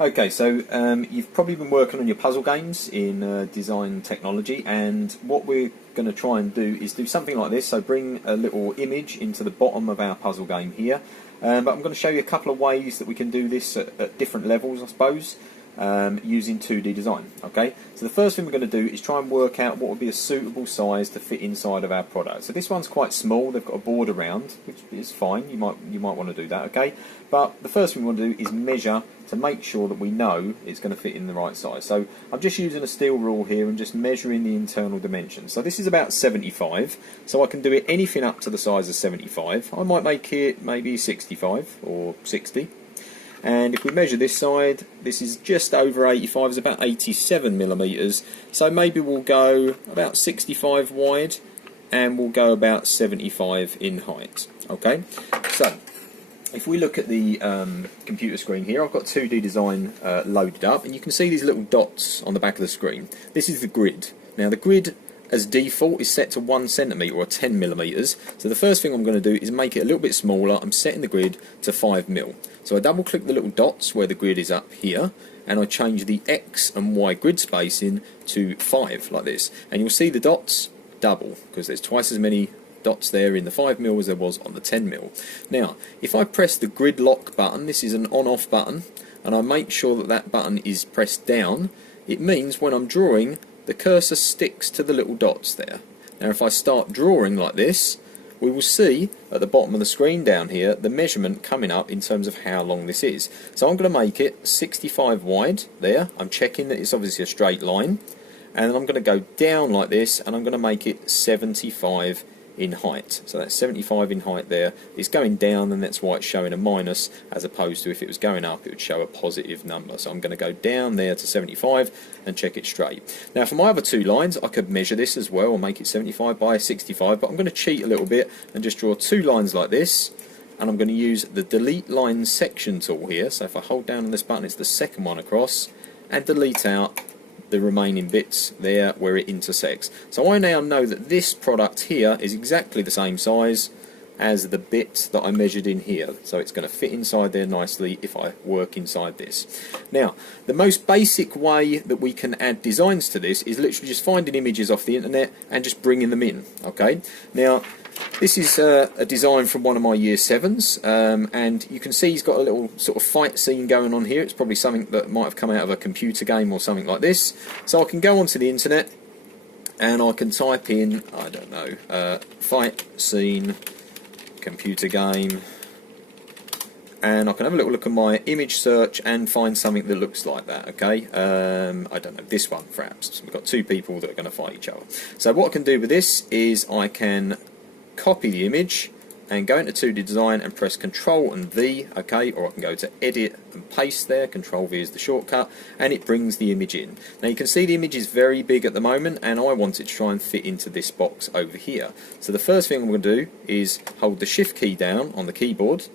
Okay, so you've probably been working on your puzzle games in design technology, and what we're going to try and do is do something like this. So bring a little image into the bottom of our puzzle game here, but I'm going to show you a couple of ways that we can do this at different levels, I suppose, using 2D design. Okay, so the first thing we're going to do is try and work out what would be a suitable size to fit inside of our product. So this one's quite small, they've got a board around, which is fine, you might want to do that, okay? But the first thing we want to do is measure to make sure that we know it's going to fit in the right size. So I'm just using a steel rule here and just measuring the internal dimensions. So this is about 75, so I can do it anything up to the size of 75. I might make it maybe 65 or 60. And if we measure this side, this is just over 85, it's about 87 millimeters. So maybe we'll go about 65 wide and we'll go about 75 in height. Okay, so if we look at the computer screen here, I've got 2D design loaded up, and you can see these little dots on the back of the screen. This is the grid. Now the grid as default is set to 1 centimetre or 10 millimeters. So the first thing I'm going to do is make it a little bit smaller. I'm setting the grid to 5 mil. So I double click the little dots where the grid is up here, and I change the X and Y grid spacing to 5 like this. And you'll see the dots double because there's twice as many dots there in the 5 mil as there was on the 10 mil. Now if I press the grid lock button, this is an on-off button, and I make sure that that button is pressed down, it means when I'm drawing the cursor sticks to the little dots there. Now if I start drawing like this, we will see at the bottom of the screen down here the measurement coming up in terms of how long this is. So I'm going to make it 65 wide there. I'm checking that it's obviously a straight line, and then I'm going to go down like this and I'm going to make it 75 in height. So that's 75 in height there. It's going down, and that's why it's showing a minus, as opposed to if it was going up it would show a positive number. So I'm going to go down there to 75 and check it straight. Now for my other two lines I could measure this as well and make it 75 by 65, but I'm going to cheat a little bit and just draw two lines like this, and I'm going to use the delete line section tool here. So if I hold down on this button, it's the second one across, and delete out the remaining bits there where it intersects. So I now know that this product here is exactly the same size as the bit that I measured in here, so it's going to fit inside there nicely if I work inside this. Now the most basic way that we can add designs to this is literally just finding images off the internet and just bringing them in. Okay, now this is a design from one of my year 7s, and you can see he's got a little sort of fight scene going on here. It's probably something that might have come out of a computer game or something like this. So I can go onto the internet and I can type in, I don't know, fight scene computer game, and I can have a little look at my image search and find something that looks like that. Okay, I don't know, this one perhaps. So we've got two people that are going to fight each other. So what I can do with this is I can copy the image and go into 2D design and press Control and V, okay, or I can go to edit and paste there. Control V is the shortcut, and it brings the image in. Now you can see the image is very big at the moment, and I want it to try and fit into this box over here. So the first thing I'm going to do is hold the Shift key down on the keyboard.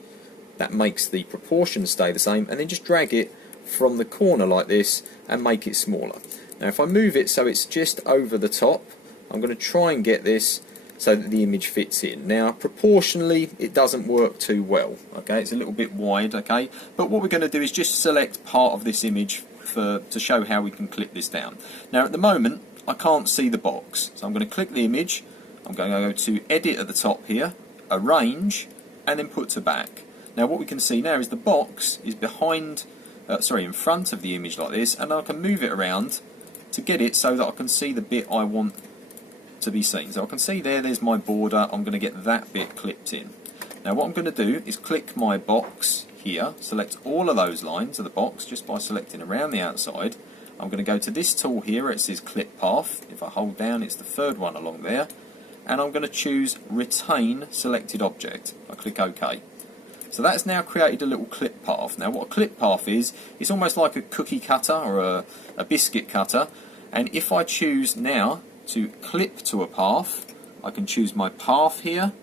That makes the proportions stay the same, and then just drag it from the corner like this and make it smaller. Now if I move it so it's just over the top, I'm going to try and get this so that the image fits in. Now proportionally it doesn't work too well, okay, it's a little bit wide, okay, but what we're going to do is just select part of this image to show how we can clip this down. Now at the moment I can't see the box, so I'm going to click the image, I'm going to go to edit at the top here, arrange, and then put to back. Now what we can see now is the box is behind, in front of the image like this, and I can move it around to get it so that I can see the bit I want to be seen. So I can see there's my border. I'm going to get that bit clipped in. Now what I'm going to do is click my box here, select all of those lines of the box just by selecting around the outside. I'm going to go to this tool here, it says clip path. If I hold down, it's the third one along there, and I'm going to choose retain selected object. I click OK. So that's now created a little clip path. Now what a clip path is, it's almost like a cookie cutter or a biscuit cutter, and if I choose now to clip to a path, I can choose my path here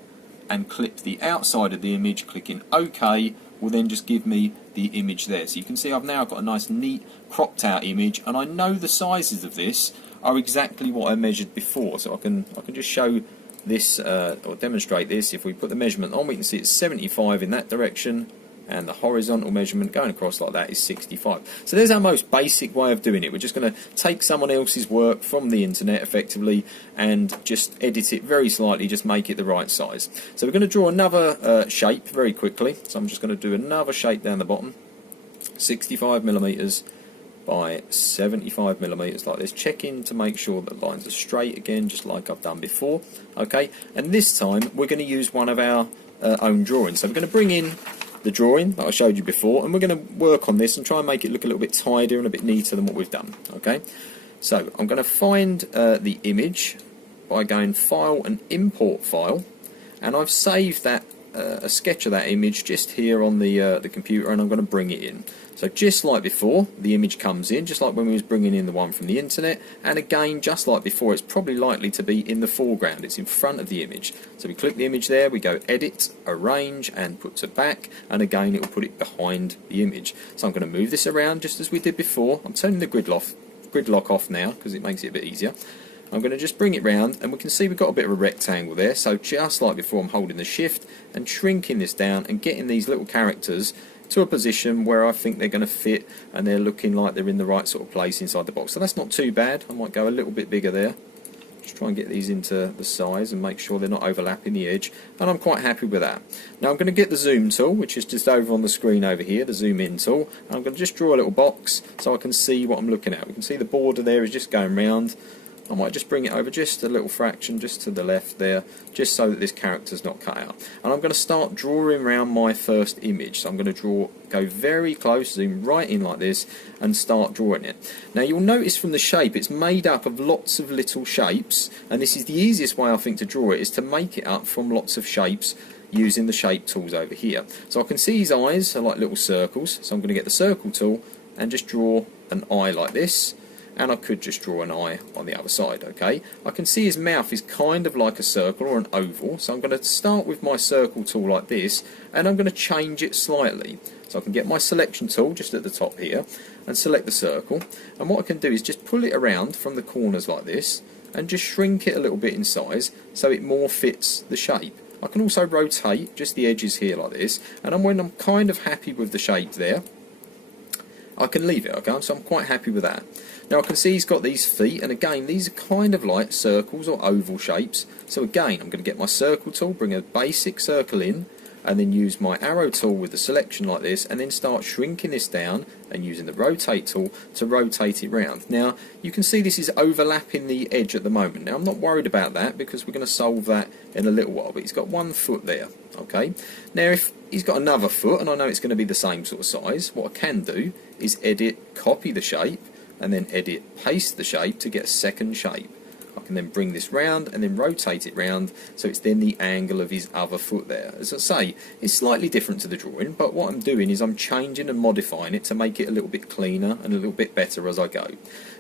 and clip the outside of the image. Clicking OK will then just give me the image there. So you can see I've now got a nice neat cropped out image, and I know the sizes of this are exactly what I measured before. So I can just show this or demonstrate this. If we put the measurement on, we can see it's 75 in that direction and the horizontal measurement going across like that is 65. So there's our most basic way of doing it. We're just going to take someone else's work from the internet effectively and just edit it very slightly, just make it the right size. So we're going to draw another shape very quickly. So I'm just going to do another shape down the bottom, 65mm by 75mm like this, checking to make sure that lines are straight again, just like I've done before. Okay, and this time we're going to use one of our own drawings. So we're going to bring in the drawing that I showed you before, and we're going to work on this and try and make it look a little bit tidier and a bit neater than what we've done. Okay, so I'm going to find the image by going File and Import File, and I've saved that a sketch of that image just here on the computer, and I'm going to bring it in. So just like before, the image comes in, just like when we was bringing in the one from the internet, and again, just like before, it's probably likely to be in the foreground. It's in front of the image. So we click the image there, we go Edit, Arrange, and Put to Back, and again, it will put it behind the image. So I'm going to move this around just as we did before. I'm turning the gridlock off now, because it makes it a bit easier. I'm going to just bring it round, and we can see we've got a bit of a rectangle there. So just like before, I'm holding the shift and shrinking this down and getting these little characters to a position where I think they're going to fit, and they're looking like they're in the right sort of place inside the box. So that's not too bad. I might go a little bit bigger there. Just try and get these into the size and make sure they're not overlapping the edge, and I'm quite happy with that. Now I'm going to get the zoom tool, which is just over on the screen over here, the zoom in tool, and I'm going to just draw a little box so I can see what I'm looking at. We can see the border there is just going round. I might just bring it over just a little fraction, just to the left there, just so that this character's not cut out. And I'm going to start drawing around my first image. So I'm going to go very close, zoom right in like this, and start drawing it. Now you'll notice from the shape, it's made up of lots of little shapes, and this is the easiest way I think to draw it, is to make it up from lots of shapes using the shape tools over here. So I can see his eyes are like little circles, so I'm going to get the circle tool and just draw an eye like this. And I could just draw an eye on the other side. Okay, I can see his mouth is kind of like a circle or an oval, so I'm going to start with my circle tool like this, and I'm going to change it slightly. So I can get my selection tool just at the top here and select the circle, and what I can do is just pull it around from the corners like this and just shrink it a little bit in size so it more fits the shape. I can also rotate just the edges here like this, and when I'm kind of happy with the shape there, I can leave it. Okay, so I'm quite happy with that. Now I can see he's got these feet, and again these are kind of like circles or oval shapes. So again, I'm going to get my circle tool, bring a basic circle in, and then use my arrow tool with the selection like this, and then start shrinking this down and using the rotate tool to rotate it round. Now you can see this is overlapping the edge at the moment. Now I'm not worried about that because we're going to solve that in a little while, but he's got one foot there. Okay, now if he's got another foot, and I know it's going to be the same sort of size, what I can do is edit, copy the shape, and then edit, paste the shape to get a second shape. I can then bring this round and then rotate it round so it's then the angle of his other foot there. As I say, it's slightly different to the drawing, but what I'm doing is I'm changing and modifying it to make it a little bit cleaner and a little bit better as I go.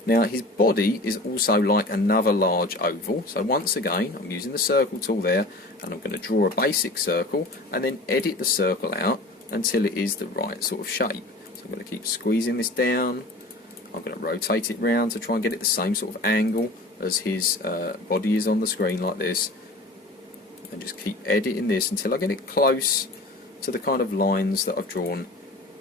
Now his body is also like another large oval, so once again I'm using the circle tool there, and I'm going to draw a basic circle and then edit the circle out until it is the right sort of shape. So I'm going to keep squeezing this down. I'm going to rotate it round to try and get it the same sort of angle as his body is on the screen like this, and just keep editing this until I get it close to the kind of lines that I've drawn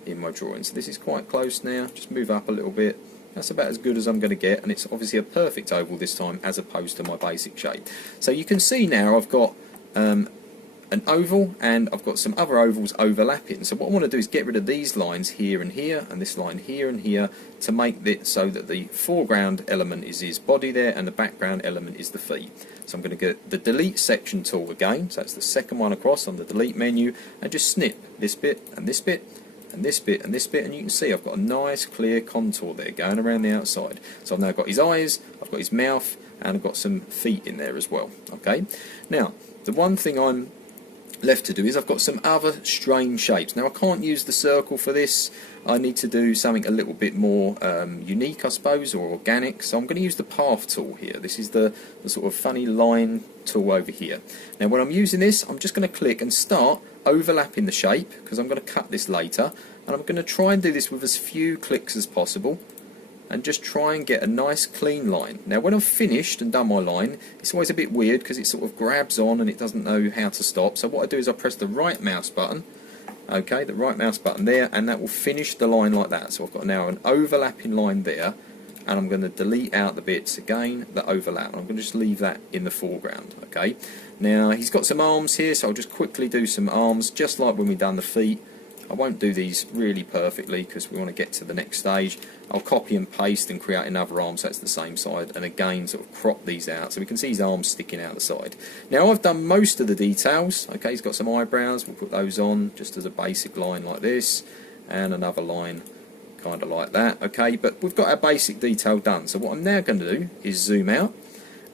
in my drawing. So this is quite close now, just move up a little bit. That's about as good as I'm going to get, and it's obviously a perfect oval this time as opposed to my basic shape. So you can see now I've got an oval, and I've got some other ovals overlapping. So what I want to do is get rid of these lines here and here, and this line here and here, to make it so that the foreground element is his body there and the background element is the feet. So I'm going to get the delete section tool again, so that's the second one across on the delete menu, and just snip this bit and this bit and this bit and this bit, and you can see I've got a nice clear contour there going around the outside. So I've now got his eyes, I've got his mouth, and I've got some feet in there as well. Okay, now the one thing I'm left to do is I've got some other strange shapes. Now I can't use the circle for this. I need to do something a little bit more unique, I suppose, or organic. So I'm going to use the path tool here. This is the sort of funny line tool over here. Now when I'm using this, I'm just going to click and start overlapping the shape, because I'm going to cut this later, and I'm going to try and do this with as few clicks as possible, and just try and get a nice clean line. Now when I've finished and done my line, it's always a bit weird because it sort of grabs on and it doesn't know how to stop. So what I do is I press the right mouse button okay, the right mouse button there, and that will finish the line like that. So I've got now an overlapping line there, and I'm going to delete out the bits again that overlap, and I'm going to just leave that in the foreground. Okay, now he's got some arms here, so I'll just quickly do some arms just like when we done the feet. I won't do these really perfectly because we want to get to the next stage. I'll copy and paste and create another arm so it's the same side, and again sort of crop these out so we can see his arms sticking out the side. Now I've done most of the details. Okay, he's got some eyebrows, we'll put those on just as a basic line like this, and another line kind of like that. Okay, but we've got our basic detail done. So what I'm now going to do is zoom out,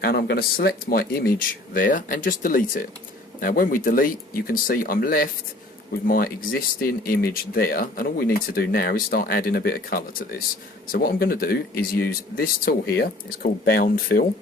and I'm going to select my image there and just delete it. Now when we delete, you can see I'm left with my existing image there, and all we need to do now is start adding a bit of colour to this. So what I'm going to do is use this tool here, it's called Bound Fill,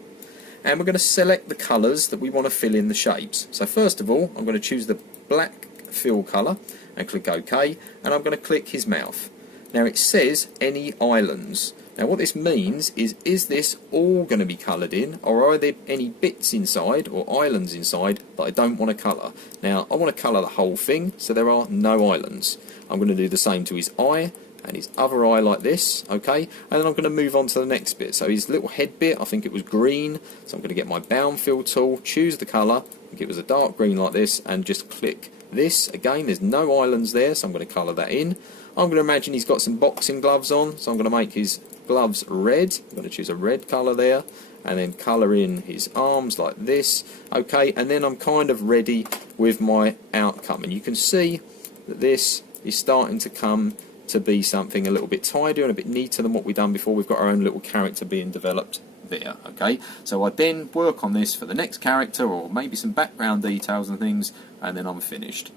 and we're going to select the colours that we want to fill in the shapes. So first of all, I'm going to choose the black fill colour and click OK, and I'm going to click his mouth. Now it says any islands. Now what this means is this all going to be coloured in, or are there any bits inside or islands inside that I don't want to colour? Now I want to colour the whole thing, so there are no islands. I'm going to do the same to his eye and his other eye like this, okay? And then I'm going to move on to the next bit. So his little head bit, I think it was green, so I'm going to get my Bound Fill tool, choose the colour, I think it was a dark green like this, and just click this. Again, there's no islands there, so I'm going to colour that in. I'm going to imagine he's got some boxing gloves on, so I'm going to make his gloves red. I'm going to choose a red colour there, and then colour in his arms like this. Okay, and then I'm kind of ready with my outcome, and you can see that this is starting to come to be something a little bit tidier and a bit neater than what we've done before. We've got our own little character being developed there. Okay, so I then work on this for the next character, or maybe some background details and things, and then I'm finished.